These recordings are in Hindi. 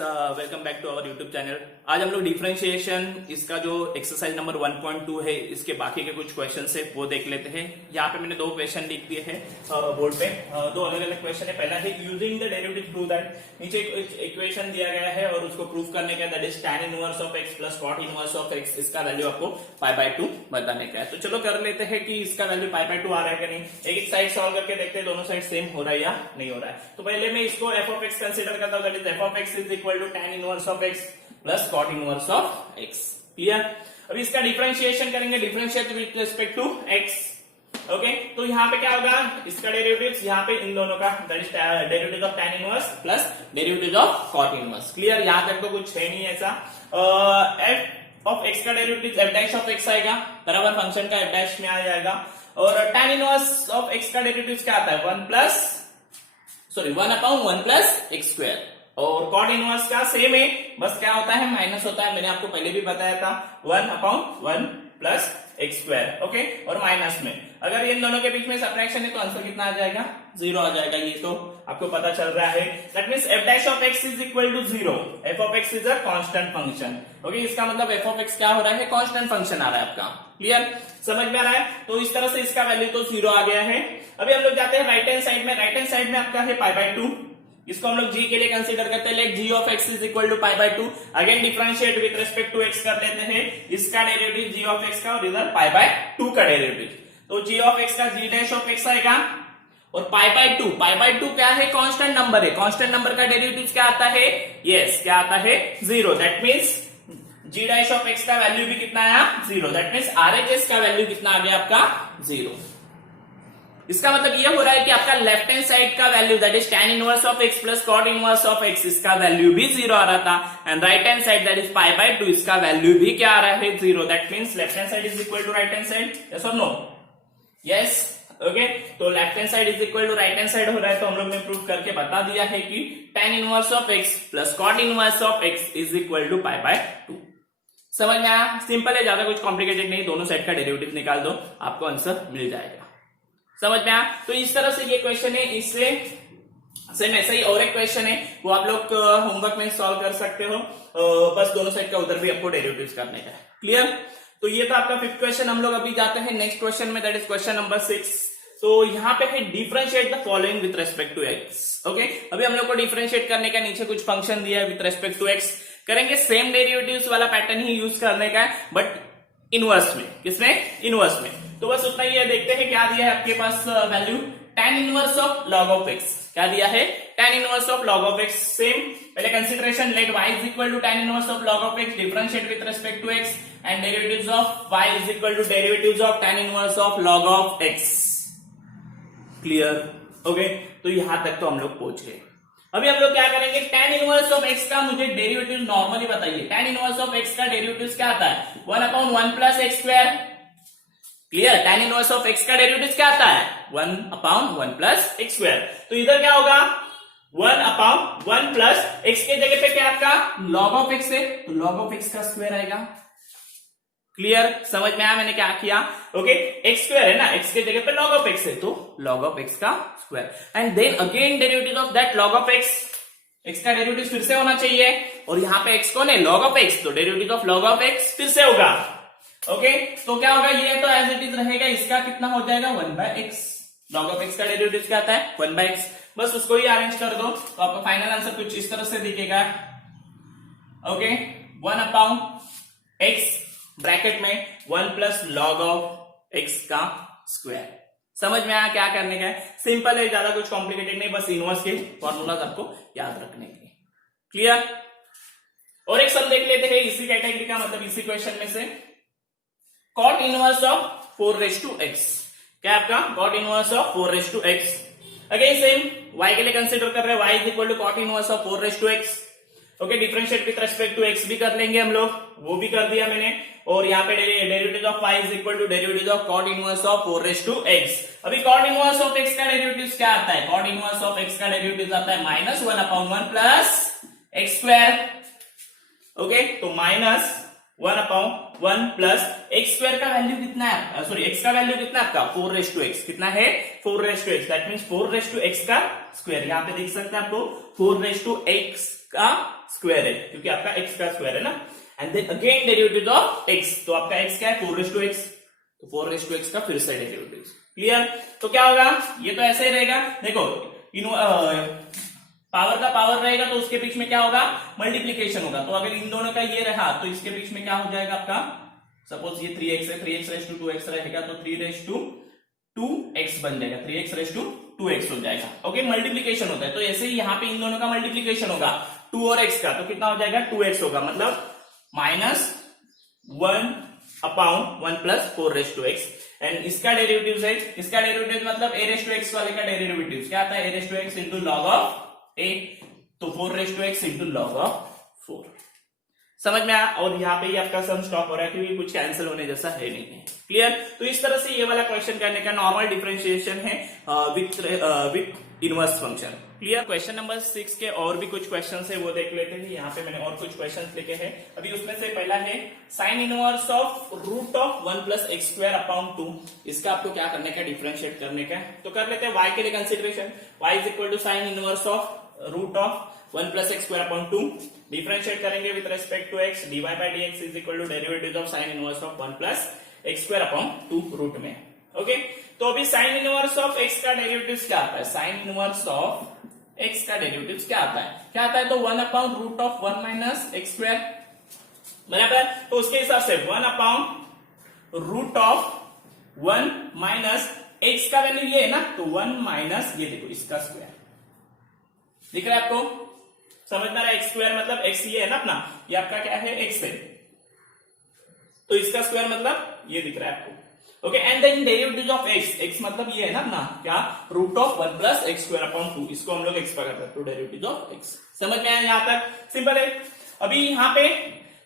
Welcome back to our YouTube channel. आज हम लोग डिफरेंशिएशन इसका जो एक्सरसाइज नंबर 1.2 है इसके बाकी के कुछ क्वेश्चन है वो देख लेते हैं। यहाँ पे मैंने दो क्वेश्चन लिख दिए हैं बोर्ड पे। दो अलग अलग क्वेश्चन है। पहला है using the derivative prove that. नीचे इक्वेशन दिया गया है और उसको प्रूव करने का that is tan inverse of x plus cot inverse of x। इसका वैल्यू आपको π/2 बताने का है। तो चलो कर लेते हैं कि इसका वैल्यू π/2 आ रहा है कि नहीं। एक साइड सॉल्व करके देखते हैं दोनों साइड सेम हो रहा है या नहीं हो रहा है। तो पहले मैं इसको f ऑफ x कंसीडर करता हूं, that is f of x is equal to tan inverse of x plus cot inverse of x। Clear. अभी इसका डिफरेंशिएशन करेंगे, differentiate with respect to x। Okay, तो यहाँ पे क्या होगा, इसका डेरिवेटिव यहाँ पे इन दोनों का that is derivative of tan inverse plus derivative of cot inverse. Clear. यहाँ तक तो कुछ है नहीं ऐसा। f ऑफ x का derivative f dash of x आएगा, बराबर फंक्शन का f डैश में आ जाएगा। और tan इनवर्स ऑफ x का डेरिवेटिव क्या आता है 1 अपॉन 1 प्लस x स्क्वायर। और cot इनवर्स का सेम है, बस क्या होता है माइनस होता है। मैंने आपको पहले भी बताया था 1 upon 1 plus x square. Okay, और माइनस में अगर इन दोनों के बीच में सब्ट्रैक्शन है तो आंसर कितना आ जाएगा, 0 आ जाएगा। ये तो आपको पता चल रहा है। That means f dash of x is equal to 0। f of x is a constant function. Okay, इसका मतलब f ऑफ x क्या हो रहा है, कांस्टेंट फंक्शन आ रहा है आपका। क्लियर, समझ में आ रहा है। तो इस तरह से इसका वैल्यू तो 0 आ गया है। अभी हम लोग जाते हैं राइट हैंड साइड में। राइट हैंड साइड में आपका है π/2। इसको हम लोग g के लिए कंसीडर करते हैं। Let g of x is equal to π/2। Again differentiate with respect to x कर लेते हैं। इसका डेरिवेटिव g ऑफ x का और इधर π/2 का डेरिवेटिव। तो g ऑफ x का g डैश ऑफ x आएगा और π/2 क्या है, कांस्टेंट नंबर है। कांस्टेंट नंबर का डेरिवेटिव क्या आता है, यस क्या आता है 0। That means g dash of x का वैल्यू भी कितना आया 0। दैट मींस RHS का वैल्यू कितना आ गया आपका 0। इसका मतलब ये हो रहा है कि आपका लेफ्ट हैंड साइड का value that is tan inverse of x plus cot inverse of x, इसका वैल्यू भी 0 आ रहा था। And right hand side that is π/2, इसका वैल्यू भी क्या आ रहा है 0। That means left hand side is equal to right hand side, yes और नो, यस। ओके, तो left hand side is equal to right hand side हो रहा है। तो हम लोग ने प्रूव करके बता दिया है कि tan inverse of x plus cot inverse of x is equal to π/2। समझ में आया, सिंपल है, ज्यादा कुछ कॉम्प्लिकेटेड नहीं। दोनों साइड का डेरिवेटिव निकाल दो, आपको आंसर मिल जाएगा। समझ में आया। तो इस तरह से ये क्वेश्चन है। इससे सेम ऐसा ही और एक क्वेश्चन है, वो आप लोग होमवर्क में सॉल्व कर सकते हो। बस दोनों साइड का उधर भी आपको डेरिवेटिव्स करने का है। क्लियर। तो ये था आपका 5th क्वेश्चन। हम लोग अभी जाते हैं नेक्स्ट क्वेश्चन में, दैट इज क्वेश्चन नंबर 6। तो यहाँ पे है differentiate the following with respect to x। Okay, अभी हम लोग को डिफरेंशिएट करने का नीचे कुछ फंक्शन दिया है विथ रेस्पेक्ट टू x। करेंगे सेम डेरिवेटिव्स वाला पैटर्न ही यूज करने का है, बट इनवर्स में। किसमें, इनवर्स में। तो बस उतना ही है। देखते हैं क्या दिया है आपके पास value, tan inverse of log of x। क्या दिया है, tan inverse of log of x। Same पहले consideration, let y is equal to tan inverse of log of x, differentiate with respect to x, and derivatives of y is equal to derivatives of tan inverse of log of x। Clear. Okay, तो यहां तक तो हम लोग पहुंच गए। अभी हम लोग क्या करेंगे, tan इनवर्स ऑफ x का मुझे डेरिवेटिव नॉर्मली बताइए। tan इनवर्स ऑफ x का डेरिवेटिव क्या आता है 1 upon 1 plus x square. Clear. tan inverse of x का डेरिवेटिव क्या आता है 1 अपॉन 1 प्लस x स्क्वायर। तो इधर क्या होगा 1 अपॉन 1 प्लस x के जगह पे क्या आपका log ऑफ x है, तो log ऑफ x का स्क्वायर आएगा। क्लियर, समझ में आया मैंने क्या किया। ओके, x स्क्वायर है ना, x के जगह पे log ऑफ x है, तो log ऑफ x का square. And then again derivative of that log of x। x का डेरिवेटिव फिर से होना चाहिए, और यहाँ पे x कौन है, log ऑफ x, तो derivative of log of x फिर से होगा। ओके, तो क्या होगा, ये तो एज इट इज रहेगा। इसका कितना हो जाएगा 1/x। log ऑफ x का डेरिवेटिव क्या आता है 1/x। बस उसको ही अरेंज कर दो, तो आपका फाइनल आंसर कुछ इस तरह से दिखेगा। ओके, 1 अपॉन x ब्रैकेट में 1 प्लस log ऑफ x का स्क्वायर। समझ में आया क्या करने का है, सिंपल है, ज्यादा कुछ कॉम्प्लिकेटेड नहीं, बस इनवर्स के फॉर्मूलाज आपको याद रखने के। क्लियर। और एक सम देख लेते हैं इसी कैटेगरी का, मतलब इसी क्वेश्चन में से। cot inverse of 4x। क्या आपका cot inverse of 4x। Again same y के लिए कंसीडर कर रहे हैं, y is equal to cot inverse of 4x। Okay, differentiate with respect to x भी कर लेंगे हम लोग, वो भी कर दिया मैंने। और यहाँ पे derivative of y is equal to derivative of cot inverse of 4x। अभी cot इनवर्स ऑफ x का डेरिवेटिव क्या आता है, cot इनवर्स ऑफ x का डेरिवेटिव आता है -1 upon 1 plus x square. Okay, तो -1 1 अपॉन 1 प्लस एक्स स्क्वायर का वैल्यू कितना है, सॉरी एक्स का वैल्यू कितना है आपका 4x, कितना है 4x, दैट मीन्स 4x का स्क्वायर। यहाँ पे देख सकते हैं आपको 4x का स्क्वायर है क्योंकि आपका x का स्क्वायर है ना। And then again derivative of x, तो आपका x क्या है 4x, तो 4x का फिर से डेरिवेटिव। क्लियर? तो क्या होगा, ये तो ऐसे ही रहेगा। देखो पावर का पावर रहेगा तो उसके बीच में क्या होगा, मल्टीप्लीकेशन होगा। तो अगर इन दोनों का ये रहा तो इसके बीच में क्या हो जाएगा आपका, सपोज ये 3x है, 3x रेस टू 2x रहेगा तो 3 रेस टू 2x बन जाएगा, 3x रेस टू 2x हो जाएगा। ओके, मल्टीप्लीकेशन होता है। तो ऐसे ही यहाँ पे इन दोनों का मल्टीप्लीकेशन होगा 2 और x का, तो कितना हो जाएगा 2x होगा, मतलब -1 अपॉन 1 प्लस 4x। एंड इसका डेरिवेटिव है, इसका डेरिवेटिव मतलब a वाले का डेरिवेटिव क्या आता है, a into log of a, तो 4x इंटू लॉग ऑफ 4। समझ में आया? और यहाँ पे ही आपका सम स्टॉप हो रहा है क्योंकि कुछ कैंसिल होने जैसा है नहीं है। क्लियर? तो इस तरह से ये वाला क्वेश्चन करने का नॉर्मल डिफरेंशिएशन है with inverse function. Clear? Question number 6 के और भी कुछ क्वेश्चन है वो देख लेते हैं। यहाँ पे मैंने और कुछ क्वेश्चन लिखे हैं। अभी उसमें से पहला है sine inverse of root of 1 plus x square upon 2। इसका आपको क्या करने का, डिफरेंशिएट करने का। तो कर लेते हैं y के लिए consideration, y is equal to sine inverse of root of 1 plus x square upon 2। Differentiate करेंगे with respect to x, dy bye dx is equal to derivative of sine inverse of 1 plus x square upon 2 root में। ओके, तो अभी साइन इनवर्स ऑफ x का डेरिवेटिव क्या आता है, साइन इनवर्स ऑफ x का डेरिवेटिव क्या आता है, क्या आता है, तो 1 upon root of 1 minus x square, बराबर। तो उसके हिसाब से 1 upon root of 1 minus x का वैल्यू ये है ना, तो 1 माइनस ये देखो इसका स्क्वायर दिख रहा है आपको, समझ में आ रहा है। एक्स स्क्वायर मतलब x ये है ना अपना, ये आपका क्या है x है, तो इसका स्क्वायर मतलब ये दिख रहा है आपको। Okay, and then derivative of x मतलब ये है ना अपना क्या, root of 1 plus x square upon 2, इसको हम लोग x पकड़ रहे हैं, तो डेरिवेटिव ऑफ x। समझ में आया? यहां तक सिंपल है। अभी यहाँ पे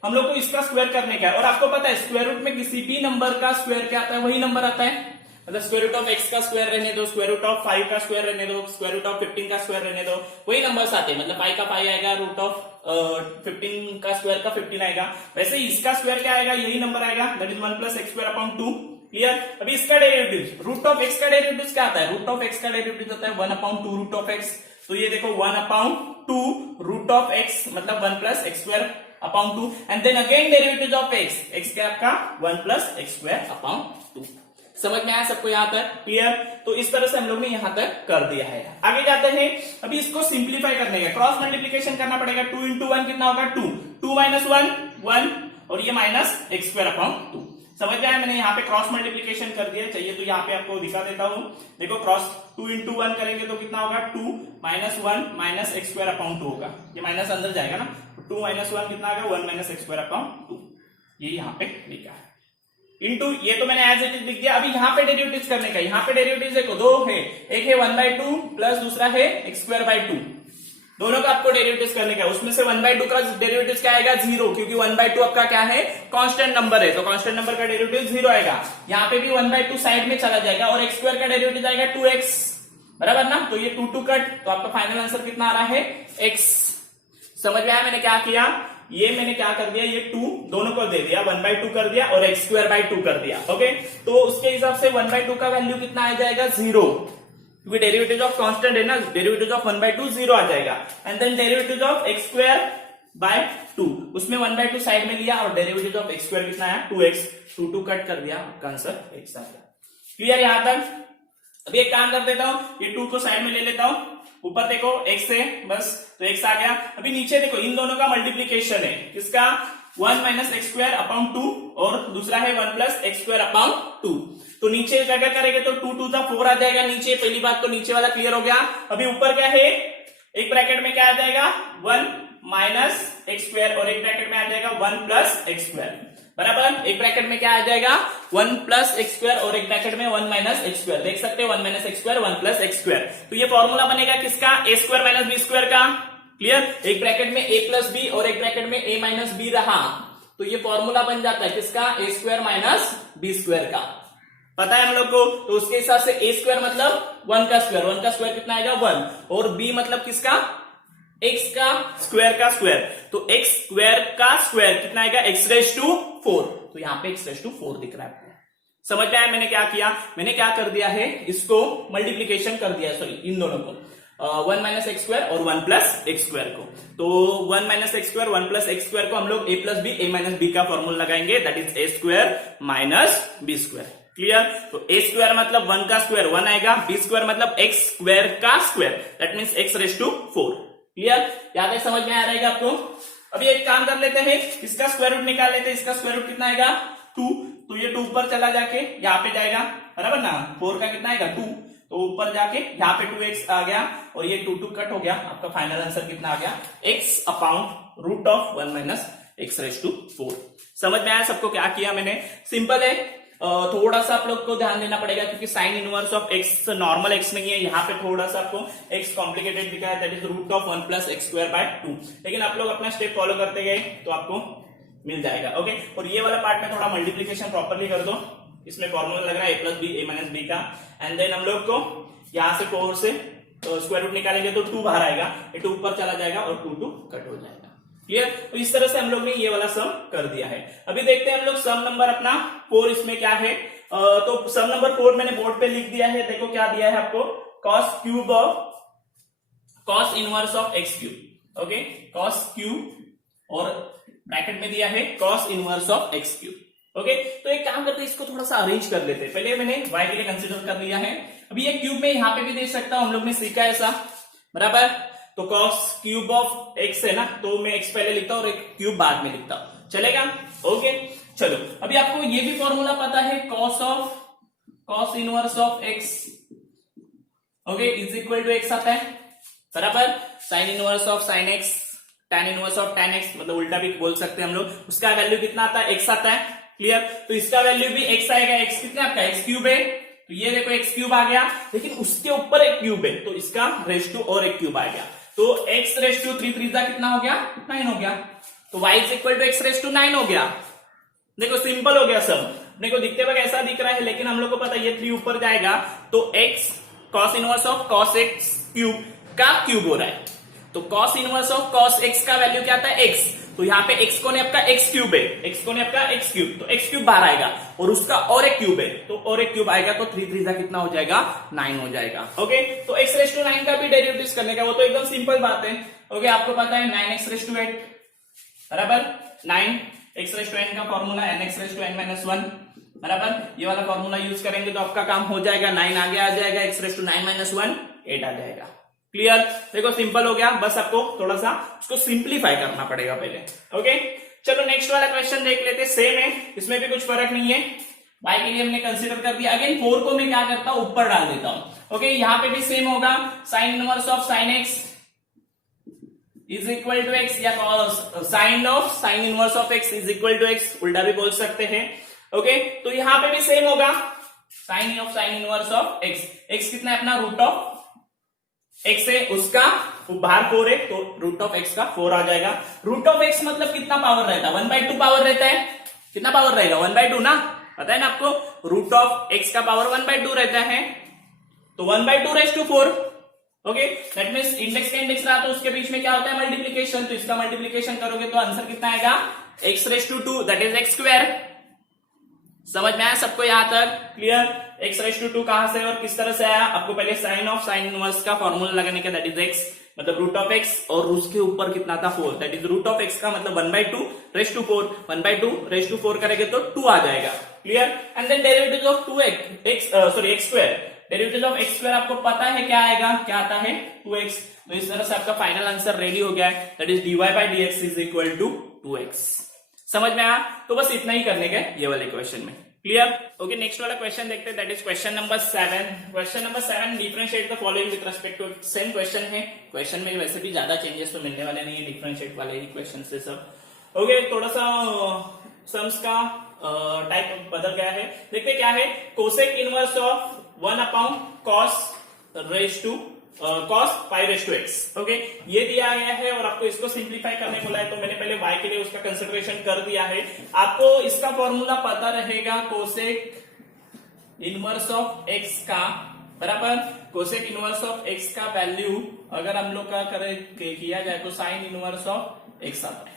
हम लोग को इसका स्क्वायर करने का है, और आपको पता है स्क्वायर रूट में किसी भी नंबर का स्क्वायर क्या आता है, वही नंबर आता है। मतलब स्क्वायर रूट ऑफ x का स्क्वायर रहने दो, स्क्वायर रूट ऑफ 5 का स्क्वायर रहने दो, स्क्वायर रूट ऑफ 15 का स्क्वायर रहने दो, वही नंबर्स आते हैं। मतलब 5 का 5 आएगा, रूट ऑफ 15 का स्क्वायर का 15 आएगा। वैसे ही इसका स्क्वायर क्या आएगा, यही नंबर आएगा, that is 1 plus x square upon 2। Clear? अभी इसका डेरिवेटिव रूट ऑफ x का डेरिवेटिव क्या आता है, रूट ऑफ x का डेरिवेटिव आता है 1 अपॉन 2 रूट ऑफ x। तो ये देखो 1 अपॉन 2 रूट ऑफ x मतलब 1 plus x square upon 2, and then again derivative of x क्या आपका 1 प्लस एक्स स्क्वायर अपॉन 2। समझ में आया सबको यहाँ तक? क्लियर? तो इस तरह से हम लोग ने यहाँ तक कर दिया है। आगे जाते हैं, अभी इसको सिंप्लीफाई करने का क्रॉस मल्टीप्लीकेशन करना पड़ेगा। 2 इंटू 1 कितना होगा 2, 2 माइनस 1 1, और ये माइनस एक्स स्क्वायर अपॉन 2। समझ में आया? मैंने यहाँ पे क्रॉस मल्टीप्लीकेशन कर दिया, चाहिए तो यहाँ पे आपको दिखा देता हूँ। देखो क्रॉस 2 इंटू 1 करेंगे तो कितना होगा 2 minus 1 minus x square upon 2 होगा, ये माइनस अंदर जाएगा ना, 2 माइनस 1 कितना आएगा 1 माइनस एक्स स्क्वायर अपॉन 2, ये यहाँ पे लिखा है। इंटू ये तो मैंने एज इट इज लिख दिया। अभी यहाँ पे डेरिवेटिव्स करने का, यहाँ पे डेरिवेटिव्स देखो दो है, एक है 1/2 प्लस दूसरा है एक्स स्क्वायर बाय 2, दोनों का आपको डेरिवेटिव्स करने का। उसमें से 1/2 का डेरिवेटिव्स क्या आएगा 0, क्योंकि 1/2 आपका क्या है कांस्टेंट नंबर है, तो कांस्टेंट नंबर का डेरिवेटिव 0 आएगा। यहाँ पे भी 1/2 साइड में चला जाएगा, और एक्स स्क्वायर का डेरिवेटिव आएगा 2x, बराबर ना। तो ये 2 कट, तो आपका फाइनल आंसर कितना आ रहा है x। समझ में आया मैंने क्या किया, ये मैंने क्या कर दिया, ये 2 दोनों को दे दिया, 1/2 कर दिया और x स्क्वायर बाय 2 कर दिया। ओके, तो उसके हिसाब से 1/2 का वैल्यू कितना आ जाएगा 0, क्योंकि डेरिवेटिव ऑफ कांस्टेंट है ना, डेरिवेटिव ऑफ 1/2 0 आ जाएगा। And then derivative of x square by 2, उसमें 1/2 साइड में लिया, और डेरिवेटिव ऑफ x स्क्वायर कितना आया 2x, 2 कट कर दिया, आपका आंसर x आ गया। क्लियर यहां तक? अभी एक काम कर देता हूं, ये 2 को साइड में ले लेता हूं, ऊपर देखो x है बस, तो x आ गया। अभी नीचे देखो इन दोनों का मल्टीप्लीकेशन है, किसका 1 माइनस एक्स स्क्वायर अपॉन 2, और दूसरा है 1 प्लस एक्स स्क्वायर अपॉन 2। तो नीचे क्या क्या करेंगे, तो 2 2 4 आ जाएगा नीचे, पहली बात तो नीचे वाला क्लियर हो गया। अभी ऊपर क्या है, एक ब्रैकेट में क्या आ जाएगा 1 माइनस एक्स स्क्वायर, और एक ब्रैकेट में आ जाएगा 1 प्लस एक्स स्क्वायर, बराबर। एक ब्रैकेट में क्या आ जाएगा 1 प्लस एक्स स्क्वायर, और एक ब्रैकेट में 1 माइनस एक्स स्क्वायर, देख सकते हैं 1 minus x square 1 plus x square. तो ये फॉर्मूला बनेगा किसका, ए स्क्वायर माइनस बी स्क्वायर का। क्लियर? एक ब्रैकेट में a प्लस बी और एक ब्रैकेट में a माइनस बी रहा, तो ये फॉर्मूला बन जाता है किसका, ए स्क्वायर माइनस बी स्क्वायर का। पता है हम लोग को, तो उसके हिसाब से ए स्क्वायर मतलब 1 का स्क्वायर, 1 का स्क्वायर कितना आएगा 1, और b मतलब किसका एक्स का स्क्वायर, तो एक्स स्क्वायर का स्क्वायर कितना आएगा, एक्स रेज टू 4, तो यहाँ पे एक्स रेज टू 4 दिख रहा है आपको। समझ में आया मैंने क्या किया, मैंने क्या कर दिया है, इसको मल्टीप्लीकेशन कर दिया है, सॉरी इन दोनों को 1 माइनस एक्स स्क्वायर और 1 प्लस एक्स स्क्वायर को, तो 1 minus x square 1 plus x square को हम लोग a plus b a minus b का फॉर्मूला लगाएंगे, that is a square minus b square. Clear, तो a स्क्वायर मतलब 1 का स्क्वायर 1 आएगा, b स्क्वायर मतलब x स्क्वायर का square, that means x raise to 4। Clear, याद है, समझ में आ रहेगा आपको। अभी एक काम कर लेते हैं, इसका स्क्वायर रूट निकाल लेते हैं, इसका स्क्वायर रूट कितना आएगा 2, तो ये 2 ऊपर चला जाके यहाँ पे जाएगा, बराबर ना, 4 का कितना आएगा 2, तो ऊपर जाके यहाँ पे 2x आ गया और ये 2 कट हो गया, आपका फाइनल आंसर कितना आ गया, x upon root of 1 minus x raise to 4। समझ में आया सबको क्या किया मैंने, सिंपल है। थोड़ा सा आप लोग को ध्यान देना पड़ेगा क्योंकि sign inverse of x normal x नहीं है, यहाँ पे थोड़ा सा आपको एक्स कॉम्प्लिकेटेड दिखा है, that is root of 1 plus x square by 2, लेकिन आप लोग अपना स्टेप फॉलो करते गए तो आपको मिल जाएगा। ओके, और ये वाला पार्ट में थोड़ा मल्टीप्लीकेशन प्रॉपर्ली कर दो, इसमें फॉर्मूला लग रहा है a plus b a minus b का, एंड देन हम लोग को यहाँ से 4 से स्क्वायर रूट निकालेंगे तो 2 बाहर आएगा, ये 2 ऊपर चला जाएगा और 2 कट हो जाएगा। क्लियर, तो इस तरह से हम लोग ने ये वाला सम कर दिया है। अभी देखते हैं हम लोग सम नंबर अपना 4, इसमें क्या है, तो सम नंबर 4 मैंने बोर्ड पे लिख दिया है, देखो क्या दिया है आपको, cos cube of cos inverse of x cube, okay, cos cube और ब्रैकेट में दिया है cos inverse of x cube. Okay, तो एक काम करते हैं, इसको थोड़ा सा अरेंज कर लेते हैं। पहले मैंने y के लिए कंसीडर कर लिया है, अभी ये क्यूब में यहाँ पे भी दे सकता हूं, हम लोग ने सीखा ऐसा, बराबर, तो cos क्यूब ऑफ x है ना, तो मैं x पहले लिखता हूं और एक क्यूब बाद में लिखता हूं, चलेगा। ओके, चलो अभी आपको ये भी फॉर्मूला पता है, cos inverse of x, okay, is equal to x आता है, बराबर, sine inverse of sine x, tan inverse of tan x, मतलब उल्टा भी बोल सकते हैं हम लोग, उसका वैल्यू कितना आता है, x आता है। क्लियर, तो इसका वैल्यू भी x आएगा, x कितना आपका x क्यूब है, तो ये देखो x क्यूब आ गया, लेकिन उसके ऊपर एक क्यूब है, तो इसका रेज टू और एक क्यूब आ गया, तो x रेज टू 3 3 कितना हो गया, 9 हो गया, तो y is equal to x raise to 9 हो गया। देखो सिंपल हो गया सब, अपने को दिखते वक्त ऐसा दिख रहा है, लेकिन हम लोग को पता है ये 3 ऊपर जाएगा तो x cos inverse of cos x cube का क्यूब हो रहा है, तो cos inverse of cos x का वैल्यू क्या आता है x, तो यहाँ पे x कोने आपका x क्यूब है, x कोने आपका x क्यूब, तो x क्यूब बाहर आएगा और उसका और एक क्यूब है, तो और एक क्यूब आएगा, तो 3 3 कितना हो जाएगा, 9 हो जाएगा। ओके, तो x रेज टू 9 का भी डेरिवेटिव करने का, वो तो एकदम सिंपल बात है। ओके, आपको पता है 9x रेज टू 8, बराबर, 9x रेज टू n का formula nx raise to n minus 1, बराबर, ये वाला फॉर्मूला यूज करेंगे तो आपका काम हो जाएगा, 9 आगे आ जाएगा, x रेज टू 9 माइनस 1 8 आ जाएगा। क्लियर, देखो सिंपल हो गया, बस आपको थोड़ा सा उसको सिंप्लीफाई करना पड़ेगा पहले। ओके, चलो नेक्स्ट वाला क्वेश्चन देख लेते, सेम है, इसमें भी कुछ फर्क नहीं है, y के लिए हमने कंसीडर कर दिया। अगेन 4 को मैं क्या करता हूं, ऊपर डाल देता हूं। ओके, यहाँ पे भी सेम होगा, sine inverse of sine x is equal to x, या sine of sine inverse of x is equal to x, उल्टा भी बोल सकते हैं। ओके, तो यहाँ पे भी सेम होगा, sine of sine inverse of x, x कितना है अपना, रूट ऑफ x है, उसका बाहर 4 है, तो रूट ऑफ x का 4 आ जाएगा। रूट ऑफ x मतलब कितना पावर रहता है, 1/2 पावर रहता है, कितना पावर रहेगा, 1/2 ना, पता है ना आपको, रूट ऑफ x का पावर 1/2 रहता है, तो 1/2 raise to 4। Okay, that means index का इंडेक्स रहा तो उसके बीच में क्या होता है, मल्टीप्लीकेशन, तो इसका मल्टीप्लीकेशन करोगे तो आंसर कितना आएगा, x raise to 2, that is x square. समझ में आया सबको यहां तक, क्लियर। x रेज टू 2 कहां से और किस तरह से आया, आपको पहले साइन ऑफ साइन इनवर्स का फॉर्मूला लगाने का, दैट इज x, मतलब रूट ऑफ x, और उसके ऊपर कितना था 4, that is root of x का मतलब 1/2 रेज टू 4, 1/2 रेज टू 4 करेंगे तो 2 आ जाएगा। Clear, and then derivative of 2x sorry x square, derivative of x square आपको पता है क्या आएगा, क्या आता है 2x, तो इस तरह से आपका फाइनल आंसर रेडी हो गया है, that is dy bye dx is equal to 2x। समझ में आया, तो बस इतना ही करने का ये वाले क्वेश्चन में। क्लियर, ओके, नेक्स्ट वाला क्वेश्चन देखते हैं, that is question number 7। Question number 7, differentiate the following with respect to, same question है, क्वेश्चन में वैसे भी ज्यादा चेंजेस तो मिलने वाले नहीं है, डिफरेंशिएट वाले ही क्वेश्चन से सब। ओके, थोड़ा सा सम्स का टाइप बदल गया है, देखते क्या है, cosec inverse of 1 upon cos raise to cos pi raise to x। Okay, ये दिया गया है और आपको इसको सिंप्लीफाई करने को है, तो मैंने पहले y के लिए उसका कंसिडरेशन कर दिया है। आपको इसका फॉर्मूला पता रहेगा, कोसेक इनवर्स ऑफ x का बराबर कोसेक इनवर्स ऑफ एक्स का वैल्यू अगर हम लोग का किया जाए तो साइन इनवर्स ऑफ एक्स आता है,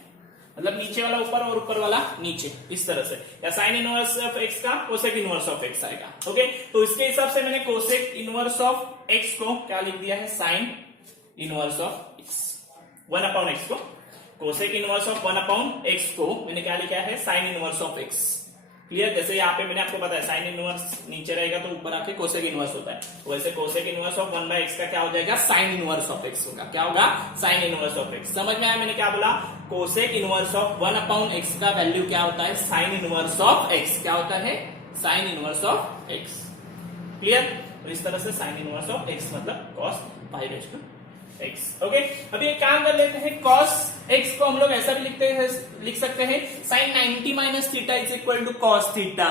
मतलब नीचे वाला ऊपर और ऊपर वाला नीचे, इस तरह से, या साइन इनवर्स ऑफ एक्स का कोसेक इनवर्स ऑफ एक्स आएगा। ओके, तो इसके हिसाब से मैंने कोसेक इनवर्स ऑफ एक्स को क्या लिख दिया है, sine inverse of x 1/x को, कोसेक इनवर्स ऑफ 1/x को मैंने क्या लिखा है, sine inverse of x. Clear, जैसे यहाँ पे मैंने आपको बताया साइन इनवर्स नीचे रहेगा तो ऊपर आके कोसेक इनवर्स होता है, वैसे कोसेक इनवर्स ऑफ 1/x का क्या हो जाएगा, साइन इनवर्स ऑफ एक्स होगा। क्या होगा, साइन इनवर्स ऑफ एक्स। समझ में आया मैंने क्या बोला, कोसेक इनवर्स ऑफ 1/x का वैल्यू क्या होता है, साइन इनवर्स ऑफ एक्स। क्या होता है, sine inverse of x. Clear, तो इस तरह से साइन इनवर्स ऑफ एक्स मतलब cos pi raise to x. Okay, अभी एक काम कर लेते हैं, कॉस एक्स को हम लोग ऐसा भी लिख सकते हैं, sine 90 minus theta is equal to cos theta.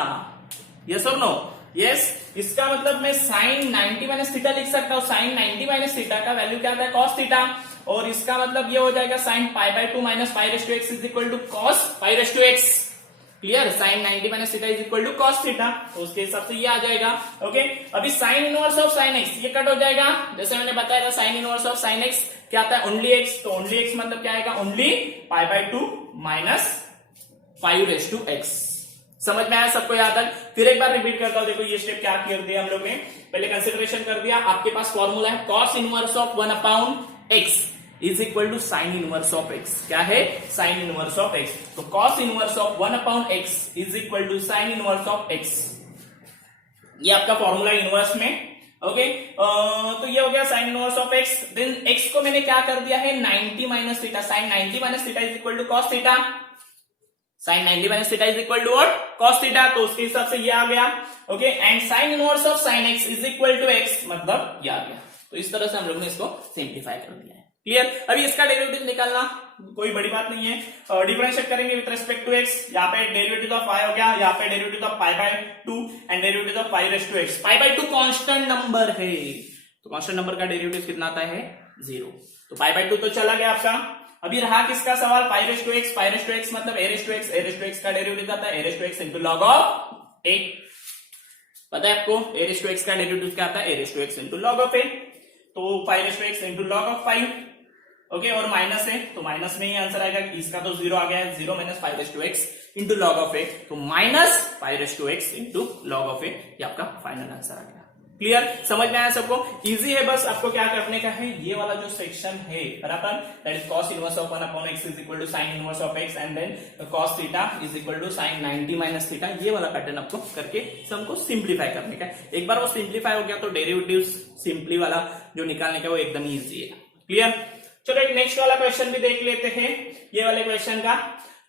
Yes और नो, यस, इसका मतलब मैं साइन 90 माइनस थीटा लिख सकता हूं, साइन 90 माइनस थीटा का वैल्यू क्या आता है, कॉस थीटा, और इसका मतलब ये हो जाएगा sine π/2 minus pi raise to x is equal to cos pi raise to x. Clear, sine 90 minus theta is equal to cos theta, तो उसके हिसाब से ये आ जाएगा। ओके, अभी sine inverse of sine x ये कट हो जाएगा, जैसे मैंने बताया था sine inverse of sine x क्या आता है, ओनली एक्स, तो ओनली एक्स मतलब क्या आएगा, only π/2 minus 5 raise to x. समझ में आया सबको याद तक? फिर एक बार रिपीट करता हूं, देखो ये स्टेप क्या कर दिया हम लोग ने, पहले कंसिडरेशन कर दिया, आपके पास फॉर्मूला है cos inverse of 1/x is equal to sine inverse of x. क्या है, साइन इनवर्स ऑफ एक्स, तो cos inverse of 1/x is equal to sine inverse of x, ये आपका फॉर्मूला इनवर्स में। ओके, तो ये हो गया sine inverse of x. Then x को मैंने क्या कर दिया है, 90 minus theta, sine 90 minus theta is equal to cos theta, sine 90 minus theta is equal to what, cos theta, तो उसके हिसाब से ये आ गया। Okay, and sine inverse of sine x is equal to x, मतलब ये आ गया। तो इस तरह से हम लोग ने इसको सिंप्लीफाई कर दिया है। क्लियर, अभी इसका डेरिवेटिव निकालना कोई बड़ी बात नहीं है, डिफरेंशिएट करेंगे विद रिस्पेक्ट टू एक्स, यहाँ पे डेरिवेटिव ऑफ y हो गया, यहाँ पे derivative of π/2 and derivative of 5 raise to x. π/2 constant number है, तो कांस्टेंट नंबर का डेरिवेटिव कितना आता है, 0, तो π/2 तो चला गया आपका। अभी रहा किसका सवाल, 5 raise to x, 5 raise to x मतलब a raise to x, a raise to x का डेरिवेटिव आता है a raise to x into log of a। पता है आपको a रेज़ टू एक्स का डेरिवेटिव क्या आता है, a raise to x into log of a, तो 5 raise to x into log of 5। Okay, और माइनस है तो माइनस में ही आंसर आएगा, इसका तो 0 आ गया है, 0 minus 5 raise to x into log of a, तो minus 5 raise to x into log of a, ये आपका फाइनल आंसर आ गया। क्लियर, समझ में आया सबको? इजी है, बस आपको क्या करने का है, ये वाला जो सेक्शन है बराबर, that is cos inverse of 1/x is equal to sine inverse of x and then cos theta is equal to sine 90 minus theta, ये वाला पैटर्न आपको करके सबको सिंप्लीफाई करने का। एक बार वो सिंप्लीफाई हो गया तो डेरिवेटिव्स सिंपली वाला जो निकालने का वो एकदम ईजी है। क्लियर, चलो एक नेक्स्ट वाला क्वेश्चन भी देख लेते हैं, ये वाले क्वेश्चन का,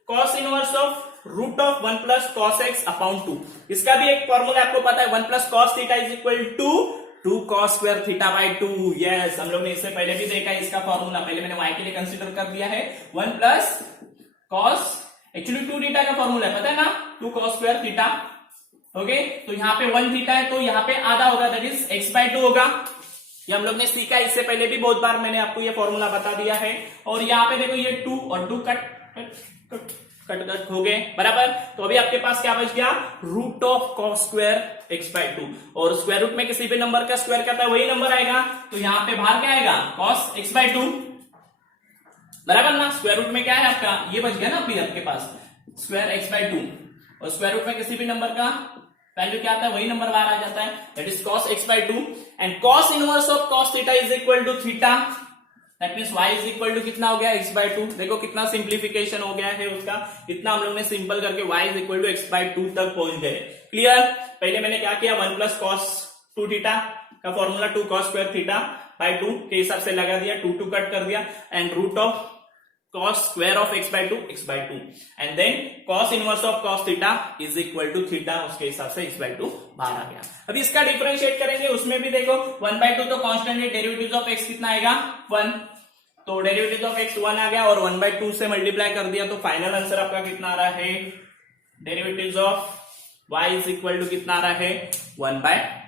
cos inverse of root of 1 plus cos x upon 2, इसका भी एक फॉर्मूला आपको पता है, 1 plus cos theta is equal to 2 cos square theta by 2। Yes, हम लोग ने इससे पहले भी देखा है इसका फॉर्मूला, पहले मैंने y के लिए कंसीडर कर दिया है 1 प्लस कॉस, एक्चुअली 2 थीटा का फॉर्मूला है, पता है ना, 2 कॉस स्क्वायर थीटा। ओके, तो यहाँ पे 1 थीटा है तो यहाँ पे आधा होगा, दैट इज x/2 होगा, ये हम लोग ने सीखा, इससे पहले भी बहुत बार मैंने आपको ये फॉर्मूला बता दिया है। और यहाँ पे देखो ये 2 और 2 कट हो गए बराबर, तो अभी आपके पास क्या बच गया, root of cos square x/2, और स्क्वायर रूट में किसी भी नंबर का स्क्वायर करता है वही नंबर आएगा, तो यहाँ पे बाहर क्या आएगा, cos x/2 बराबर ना, स्क्वायर रूट में क्या है आपका, ये बच गया ना अभी आपके पास स्क्वायर x/2, और स्क्वायर रूट में किसी भी नंबर का वैल्यू क्या आता है, वही नंबर बाहर आ जाता है, that is cos x/2 and cos inverse of cos theta is equal to theta, that means y is equal to कितना हो गया, x/2। देखो कितना सिंप्लीफिकेशन हो गया है उसका, इतना हम लोग ने सिंपल करके y is equal to x/2 तक पहुंच गए। क्लियर, पहले मैंने क्या किया, 1 प्लस कॉस 2 थीटा का formula 2 cos square theta by 2 के हिसाब से लगा दिया, 2 कट कर दिया, and root of cos square of x/2 and then cos inverse of cos theta is equal to theta, उसके हिसाब से x/2 बाहर आ गया। अभी इसका डिफरेंशिएट करेंगे, उसमें भी देखो 1/2 तो कांस्टेंट है, डेरिवेटिव ऑफ x कितना आएगा 1, तो डेरिवेटिव ऑफ x 1 आ गया और 1/2 से मल्टीप्लाई कर दिया, तो फाइनल आंसर आपका कितना आ रहा है, derivative of y is equal to कितना आ रहा है 1/2।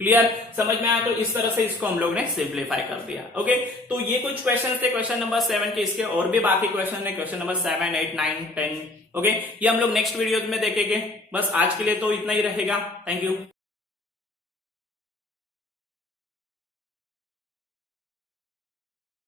क्लियर, समझ में आया? तो इस तरह से इसको हम लोग ने सिंप्लीफाई कर दिया। ओके, तो ये कुछ क्वेश्चन थे क्वेश्चन नंबर 7 के, इसके और भी बाकी क्वेश्चन है, क्वेश्चन नंबर 7, 8, 9, 10। ओके, ये हम लोग नेक्स्ट वीडियो में देखेंगे। बस आज के लिए तो इतना ही रहेगा। Thank you.